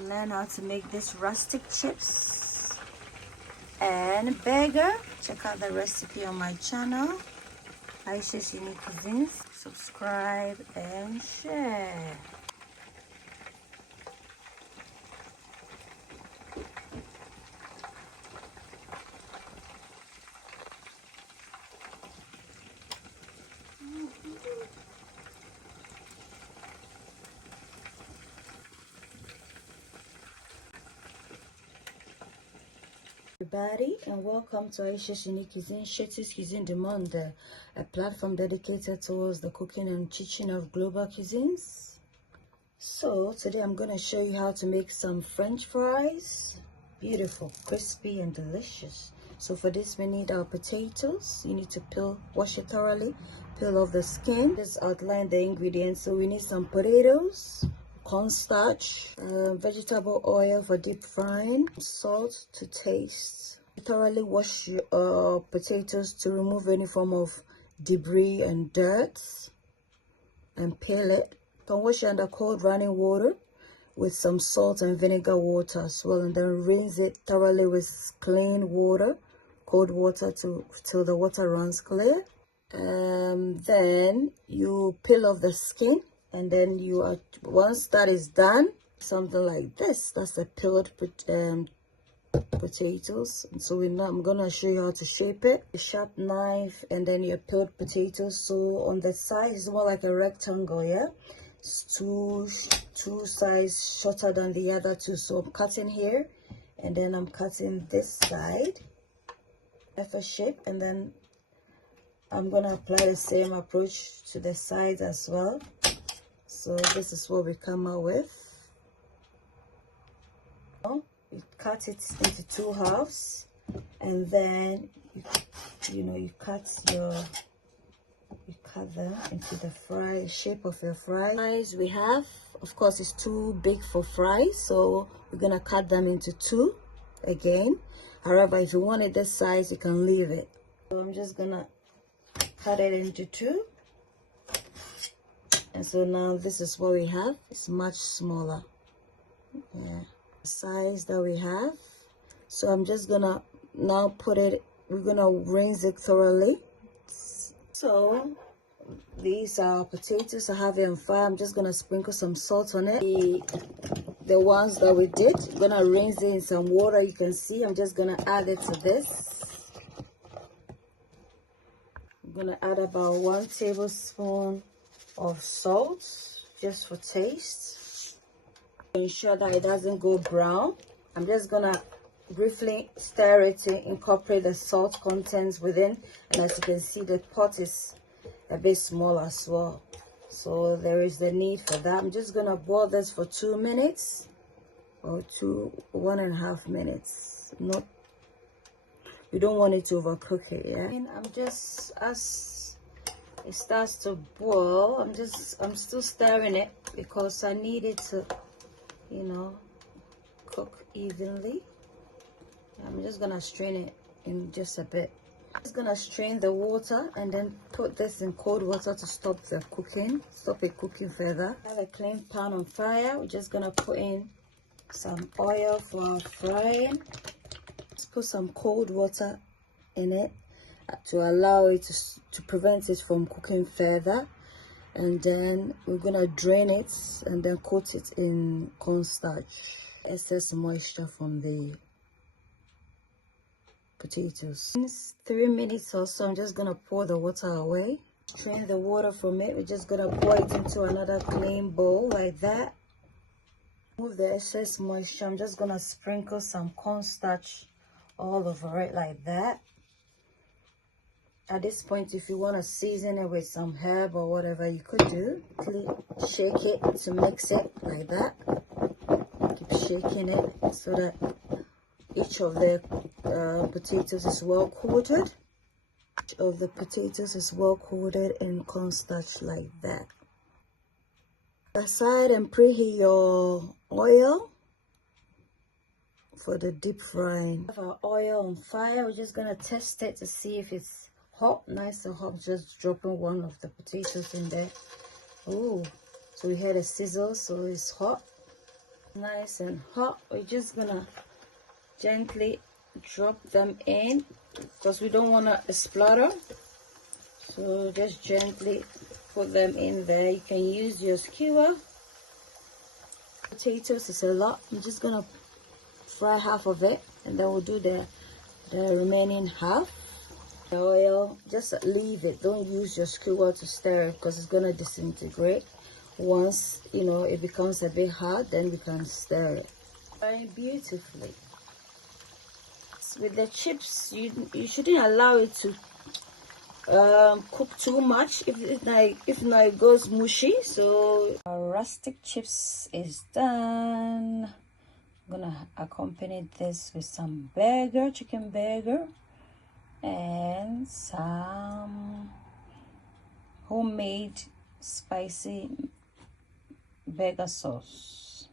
Learn how to make this rustic chips and burger. Check out the recipe on my channel, Ayesha's Unique Cuisines. Subscribe and share. Everybody, and welcome to Ayesha's Unique Cuisine, Shetty's Cuisine du Monde, a platform dedicated towards the cooking and teaching of global cuisines. So today I'm going to show you how to make some French fries. Beautiful, crispy and delicious. So for this we need our potatoes. You need to wash it thoroughly, peel off the skin. Just outline the ingredients. So we need some potatoes, cornstarch, vegetable oil for deep frying, salt to taste. Thoroughly wash your potatoes to remove any form of debris and dirt, and peel it. Can wash it under cold running water with some salt and vinegar water as well, and then rinse it thoroughly with clean water, cold water till the water runs clear. Then you peel off the skin, and then once that is done, something like this, that's the peeled potatoes. And so I'm gonna show you how to shape it. A sharp knife, and then your peeled potatoes. So on the side it's more like a rectangle, yeah. It's two sides shorter than the other two. So I'm cutting here, and then I'm cutting this side F shape, and then I'm gonna apply the same approach to the sides as well. So this is what we come out with. You cut it into two halves, and then you cut them into the shape of your fries. We have, of course, it's too big for fries, so we're gonna cut them into two again. However, if you want it this size, you can leave it. So I'm just gonna cut it into two. And so now this is what we have. It's much smaller, yeah, the size that we have. So I'm just gonna now we're gonna rinse it thoroughly. So these are potatoes. I have it on fire. I'm just gonna sprinkle some salt on it. The ones that we did, I'm gonna rinse it in some water. You can see I'm just gonna add it to this. I'm gonna add about 1 tablespoon of salt, just for taste. To ensure that it doesn't go brown, I'm just gonna briefly stir it to incorporate the salt contents within. And as you can see, the pot is a bit small as well, so there is the need for that. I'm just gonna boil this for 2 minutes or 1.5 minutes. You don't want it to overcook it, yeah. And I'm just, as it starts to boil, I'm still stirring it because I need it to cook evenly. I'm just gonna strain it in just a bit. I'm just gonna strain the water and then put this in cold water to stop it cooking further. I have a clean pan on fire. We're just gonna put in some oil for our frying. Let's put some cold water in it to allow it to prevent it from cooking further, and then we're gonna drain it and then coat it in cornstarch. Excess moisture from the potatoes. In 3 minutes or so, I'm just gonna pour the water away, strain the water from it. We're just gonna pour it into another clean bowl like that. Remove the excess moisture. I'm just gonna sprinkle some cornstarch all over it like that. At this point, if you want to season it with some herb or whatever, you could do. Shake it to mix it like that. Keep shaking it so that each of the potatoes is well coated. Each of the potatoes is well coated in cornstarch like that. Aside and preheat your oil for the deep frying. We have our oil on fire. We're just gonna test it to see if it's hot, nice and hot. Just dropping one of the potatoes in there. Oh, so we heard a sizzle, so it's hot. Nice and hot. We're just gonna gently drop them in because we don't want to splatter. So just gently put them in there. You can use your skewer. Potatoes is a lot. I'm just gonna fry half of it, and then we'll do the remaining half. The oil, just leave it. Don't use your skewer to stir it because it's gonna disintegrate. Once you know it becomes a bit hard, then we can stir it very beautifully. With the chips, you shouldn't allow it to cook too much. If not it goes mushy. So our rustic chips is done. I'm gonna accompany this with some burger, chicken burger, and some homemade spicy burger sauce.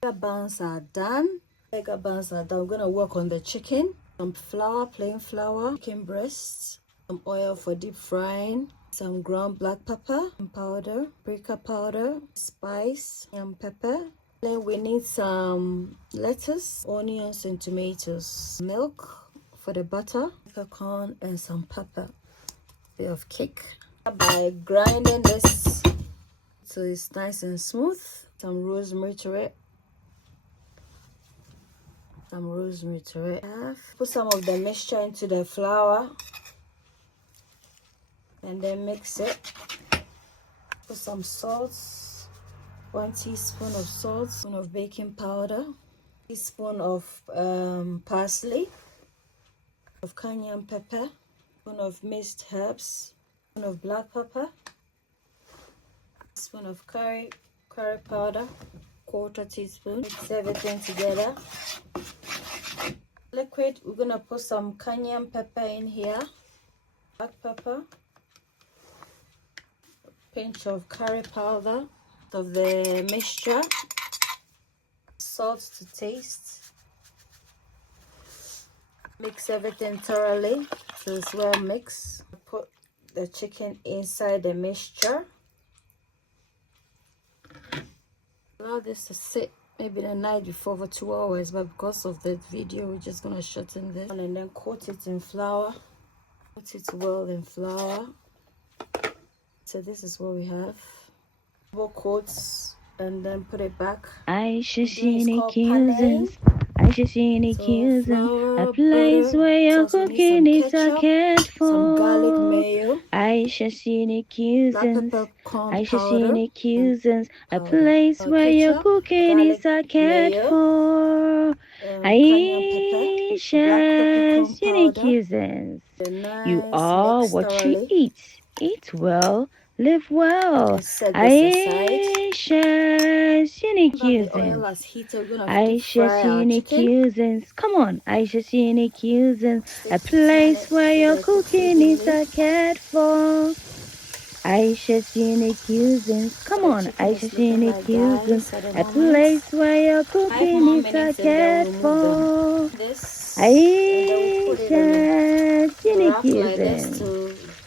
Burger buns are done. Burger buns are done. I'm gonna work on the chicken. Some flour, plain flour, chicken breasts, some oil for deep frying, some ground black pepper powder, paprika powder, spice, and pepper. Then we need some lettuce, onions, and tomatoes, milk for the butter, peppercorn, and some pepper. Bit of cake. By grinding this so it's nice and smooth, some rosemary to it. Some rosemary to it. Put some of the mixture into the flour and then mix it. Put some salt, 1 teaspoon of salt, spoon of baking powder, teaspoon of parsley, of cayenne pepper, spoon of minced herbs, spoon of black pepper, spoon of curry powder, 1/4 teaspoon. Mix everything together. Liquid, we're gonna put some cayenne pepper in here, black pepper, a pinch of curry powder of the mixture, salt to taste. Mix everything thoroughly so it's well mixed. Put the chicken inside the mixture. Allow this to sit maybe the night before for 2 hours, but because of the video we're just gonna shorten this and then coat it in flour. Coat it well in flour. So this is what we have. Double coats and then put it back. Ayesha a place where your cooking is a cared for. Some garlic mayo. Ayesha peppercons, a place where your cooking is a cared for. Ayesha you are what you eat. Eat well, live well. Aisha's unique cuisines. Come on, Aisha's unique cuisines. A place where your cooking is a cared for. Aisha's unique cuisines. Come on, Aisha's unique cuisines. A place where your cooking is a cared for. Ayesha's unique cuisines.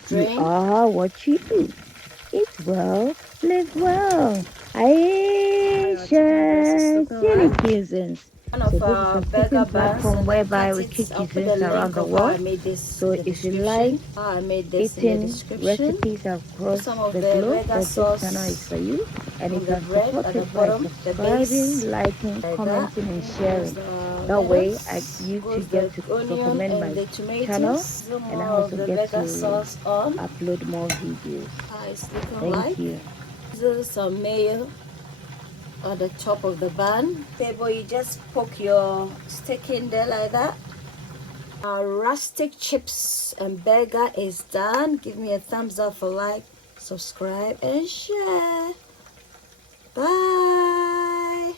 You are what you eat. Eat well, live well. Ayesha's unique cuisines. So this is a cooking platform whereby we cook cuisines around the world. So if you like eating recipes across the globe, then this channel is for you. And you can support it by subscribing, liking, commenting, and sharing. That way, you too get to supplement my channel, and I also get to upload more videos. Thank you. Some mayo at the top of the bun. Table, you just poke your stick in there like that. Our rustic chips and burger is done. Give me a thumbs up for like, subscribe, and share. Bye.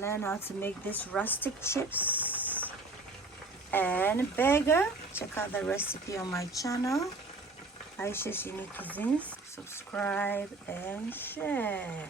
Learn how to make this rustic chips and burger. Check out the recipe on my channel, Ayesha's Unique Cuisines. Subscribe and share.